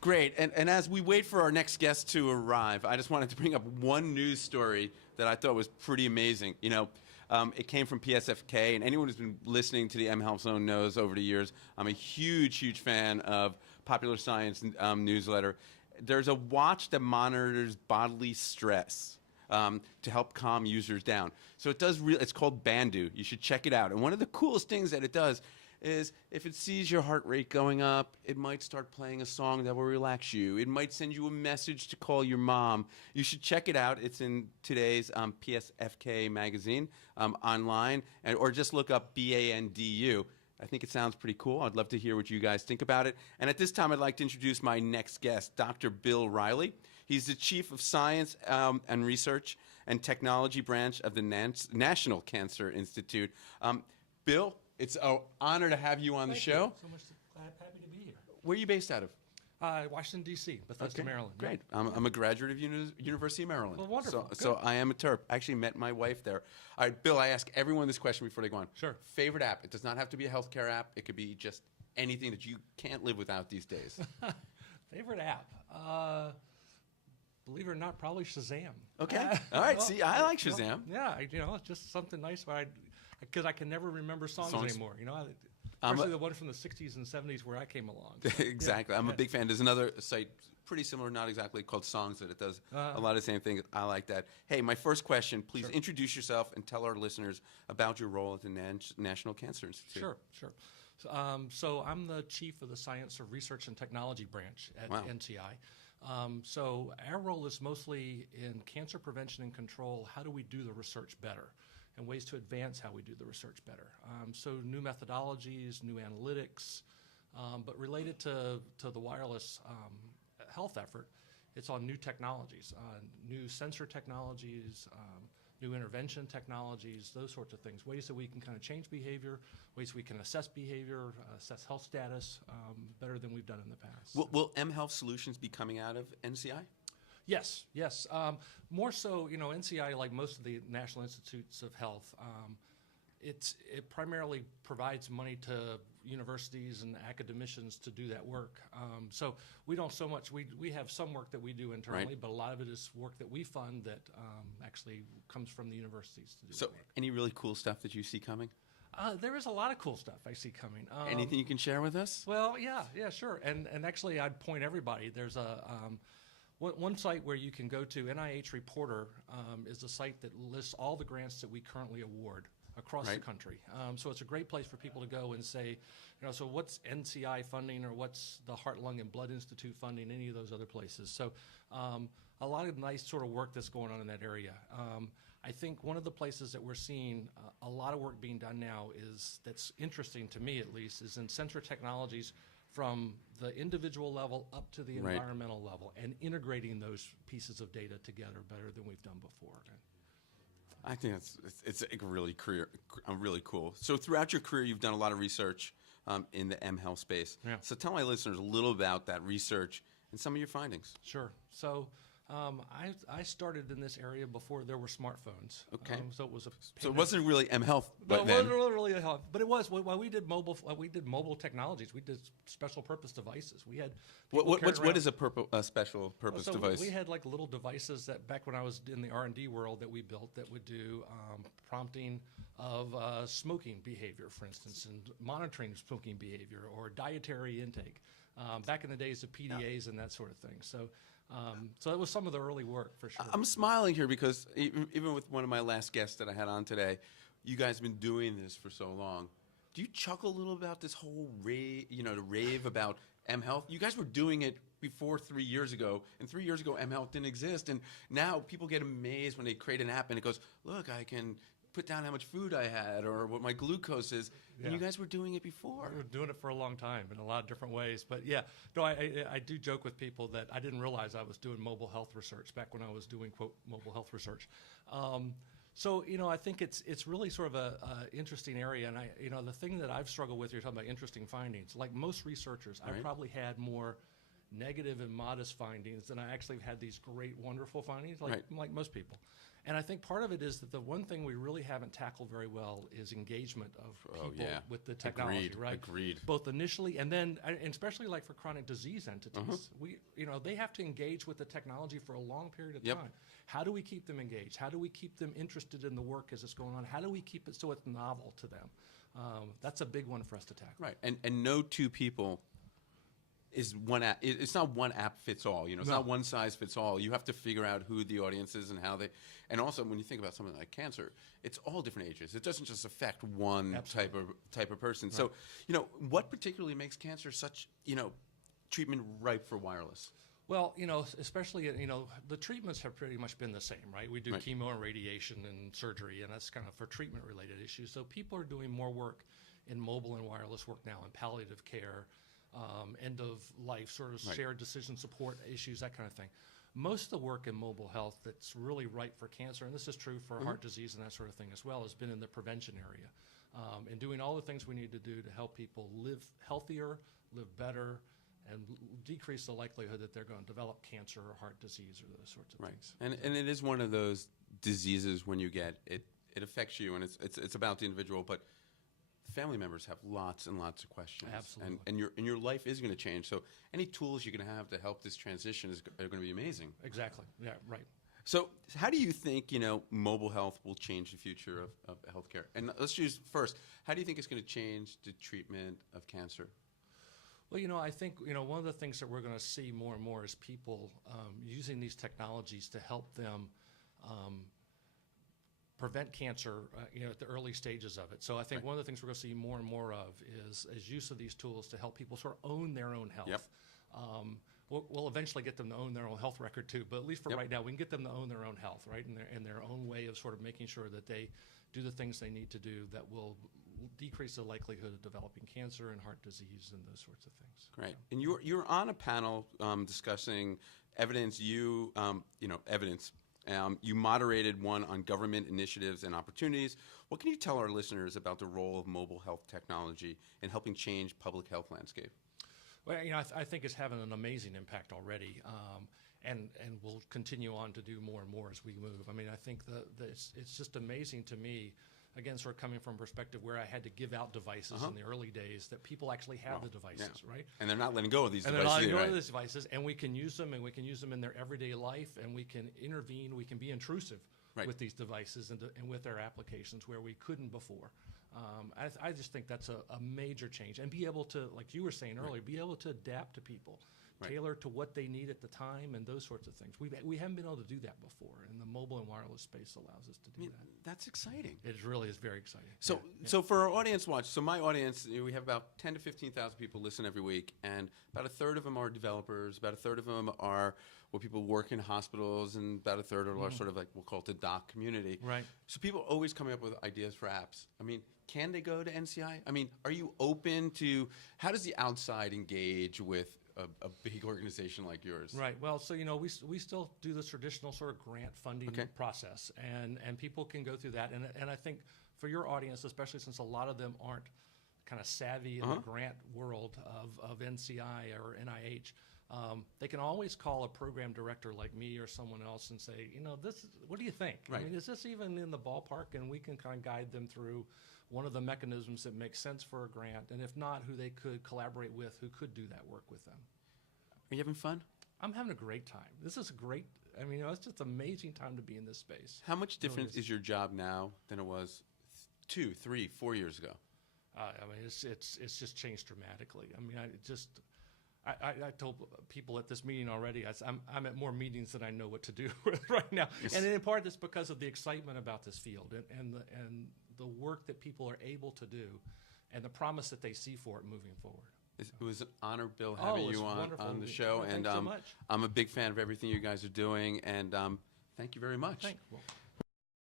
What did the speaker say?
Great. And as we wait for our next guest to arrive, I just wanted to bring up one news story that I thought was pretty amazing. It came from PSFK, and anyone who's been listening to the mHealth Zone knows over the years I'm a huge, huge fan of Popular Science newsletter. There's a watch that monitors bodily stress to help calm users down. So it's called Bandu. You should check it out. And one of the coolest things that it does is if it sees your heart rate going up, it might start playing a song that will relax you. It might send you a message to call your mom. You should check it out. It's in today's PSFK magazine online, or just look up BANDU. I think it sounds pretty cool. I'd love to hear what you guys think about it. And at this time, I'd like to introduce my next guest, Dr. Bill Riley. He's the Chief of Science and Research and Technology Branch of the National Cancer Institute. Bill, it's an honor to have you on the show. Thank you so much. Happy to be here. Where are you based out of? Washington, D.C., Bethesda, Maryland. Great. I'm a graduate of University of Maryland. Well, wonderful. So I am a Terp. I actually met my wife there. All right, Bill, I ask everyone this question before they go on. Sure. Favorite app? It does not have to be a healthcare app. It could be just anything that you can't live without these days. Favorite app? Believe it or not, probably Shazam. Okay. All right. See, I like Shazam. Yeah, it's just something nice because I can never remember songs anymore. Especially the one from the 60s and 70s where I came along. Exactly. I'm a big fan. There's another site pretty similar, not exactly, called Songs that it does a lot of the same things. I like that. Hey, my first question, please introduce yourself and tell our listeners about your role at the National Cancer Institute. Sure. So I'm the Chief of the Science of Research and Technology Branch at NCI. So our role is mostly in cancer prevention and control. How do we do the research better? And ways to advance how we do the research better. So new methodologies, new analytics, but related to the wireless health effort, it's on new technologies, new sensor technologies, new intervention technologies, those sorts of things, ways that we can kind of change behavior, ways we can assess behavior, assess health status better than we've done in the past. Will mHealth Solutions be coming out of NCI? Yes. More so, NCI, like most of the National Institutes of Health, it primarily provides money to universities and academicians to do that work. So we don't so much, we have some work that we do internally, but a lot of it is work that we fund that actually comes from the universities to do that work. Any really cool stuff that you see coming? There is a lot of cool stuff I see coming. Anything you can share with us? Well, yeah, sure. And actually, I'd point everybody. There's one site where you can go to. NIH Reporter is a site that lists all the grants that we currently award across the country. So it's a great place for people to go and say, so what's NCI funding, or what's the Heart, Lung, and Blood Institute funding, any of those other places. So a lot of nice sort of work that's going on in that area. I think one of the places that we're seeing a lot of work being done now that's interesting to me at least, is in sensor technologies from the individual level up to the environmental level, and integrating those pieces of data together better than we've done before. I think it's really cool. So throughout your career, you've done a lot of research in the mHealth space. Yeah. So tell my listeners a little about that research and some of your findings. Sure. So I started in this area before there were smartphones. Okay. So it was So it wasn't really mHealth, No, but it then. wasn't really a health, but it was. While we did mobile technologies, we did special purpose devices. We had What is a special purpose device? We had like little devices that back when I was in the R&D world that we built that would do prompting of smoking behavior, for instance, and monitoring smoking behavior or dietary intake. Back in the days of PDAs and that sort of thing. So that was some of the early work for sure. I'm smiling here because even with one of my last guests that I had on today, you guys have been doing this for so long. Do you chuckle a little about this whole rave about mHealth? You guys were doing it before 3 years ago, and 3 years ago mHealth didn't exist, and now people get amazed when they create an app and it goes, look, I can put down how much food I had or what my glucose is. And you guys were doing it before. We were doing it for a long time in a lot of different ways. But yeah, no, I do joke with people that I didn't realize I was doing mobile health research back when I was doing, quote, mobile health research. So, I think it's really sort of a interesting area. And the thing that I've struggled with, you're talking about interesting findings. Like most researchers, I probably had more negative and modest findings than I actually had these great, wonderful findings, like most people. And I think part of it is that the one thing we really haven't tackled very well is engagement of people with the technology, right? Agreed. Both initially and then, and especially like for chronic disease entities, they have to engage with the technology for a long period of time. How do we keep them engaged? How do we keep them interested in the work as it's going on? How do we keep it so it's novel to them? That's a big one for us to tackle. Right, and no two people is one app. It's not one app fits all. It's not one size fits all. You have to figure out who the audience is and how they. And also, when you think about something like cancer, it's all different ages. It doesn't just affect one type of person. Right. So, what particularly makes cancer such treatment ripe for wireless? Well, especially, the treatments have pretty much been the same, right? We do chemo and radiation and surgery, and that's kind of for treatment-related issues. So people are doing more work in mobile and wireless work now in palliative care, end of life, sort of shared decision support issues, that kind of thing. Most of the work in mobile health that's really ripe for cancer, and this is true for heart disease and that sort of thing as well, has been in the prevention area. And doing all the things we need to do to help people live healthier, live better, and decrease the likelihood that they're going to develop cancer or heart disease or those sorts of things. And it is one of those diseases when you get it, it affects you, and it's about the individual, but family members have lots and lots of questions. Absolutely. And your life is going to change. So any tools you can have to help this transition are going to be amazing. Exactly. Yeah, right. So how do you think, mobile health will change the future of healthcare? And let's use first, how do you think it's going to change the treatment of cancer? Well, I think, one of the things that we're going to see more and more is people using these technologies to help them prevent cancer, at the early stages of it. So I think one of the things we're going to see more and more of is use of these tools to help people sort of own their own health. Yep. We'll eventually get them to own their own health record too, but at least for right now, we can get them to own their own health, right? In their own way of sort of making sure that they do the things they need to do that will decrease the likelihood of developing cancer and heart disease and those sorts of things. Great. And you're on a panel discussing evidence. Evidence. You moderated one on government initiatives and opportunities. What can you tell our listeners about the role of mobile health technology in helping change public health landscape? Well, I think it's having an amazing impact already, and will continue on to do more and more as we move. I mean, I think it's just amazing to me, again, sort of coming from a perspective where I had to give out devices in the early days, that people actually have the devices, right? And they're not letting go of these devices. And they're not letting go of these devices, and we can use them, and we can use them in their everyday life, and we can intervene, we can be intrusive with these devices and with their applications where we couldn't before. I just think that's a major change, and be able to, like you were saying earlier, be able to adapt to people. Tailor to what they need at the time and those sorts of things. We haven't been able to do that before, and the mobile and wireless space allows us to do that. That's exciting. It really is very exciting. So for our audience watch, so my audience, we have about 10 to 15,000 people listen every week, and about a third of them are developers, about a third of them are people work in hospitals, and about a third are sort of like, we'll call it the doc community. Right. So people are always coming up with ideas for apps. I mean, can they go to NCI? I mean, are you open to, how does the outside engage with a big organization like yours? Right. Well, so we still do the traditional sort of grant funding process, and people can go through that. And I think for your audience, especially since a lot of them aren't kind of savvy in the grant world of NCI or NIH, they can always call a program director like me or someone else and say, what do you think? Right. I mean, is this even in the ballpark? And we can kind of guide them through one of the mechanisms that makes sense for a grant, and if not, who they could collaborate with, who could do that work with them. Are you having fun? I'm having a great time. This is great. I mean, it's just an amazing time to be in this space. How much different is your job now than it was 2, 3, 4 years ago? I mean, it's just changed dramatically. I mean, I told people at this meeting already, I'm at more meetings than I know what to do right now. Yes. And in part, it's because of the excitement about this field and the work that people are able to do and the promise that they see for it moving forward. It was an honor, Bill, having you on the show. Thanks so much. I'm a big fan of everything you guys are doing, and thank you very much. Thanks.